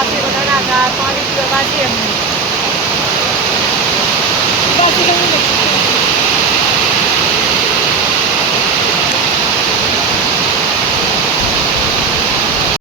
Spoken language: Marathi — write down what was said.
Tapi baka naka, mga litro, kasi yan. Kasi lang yun.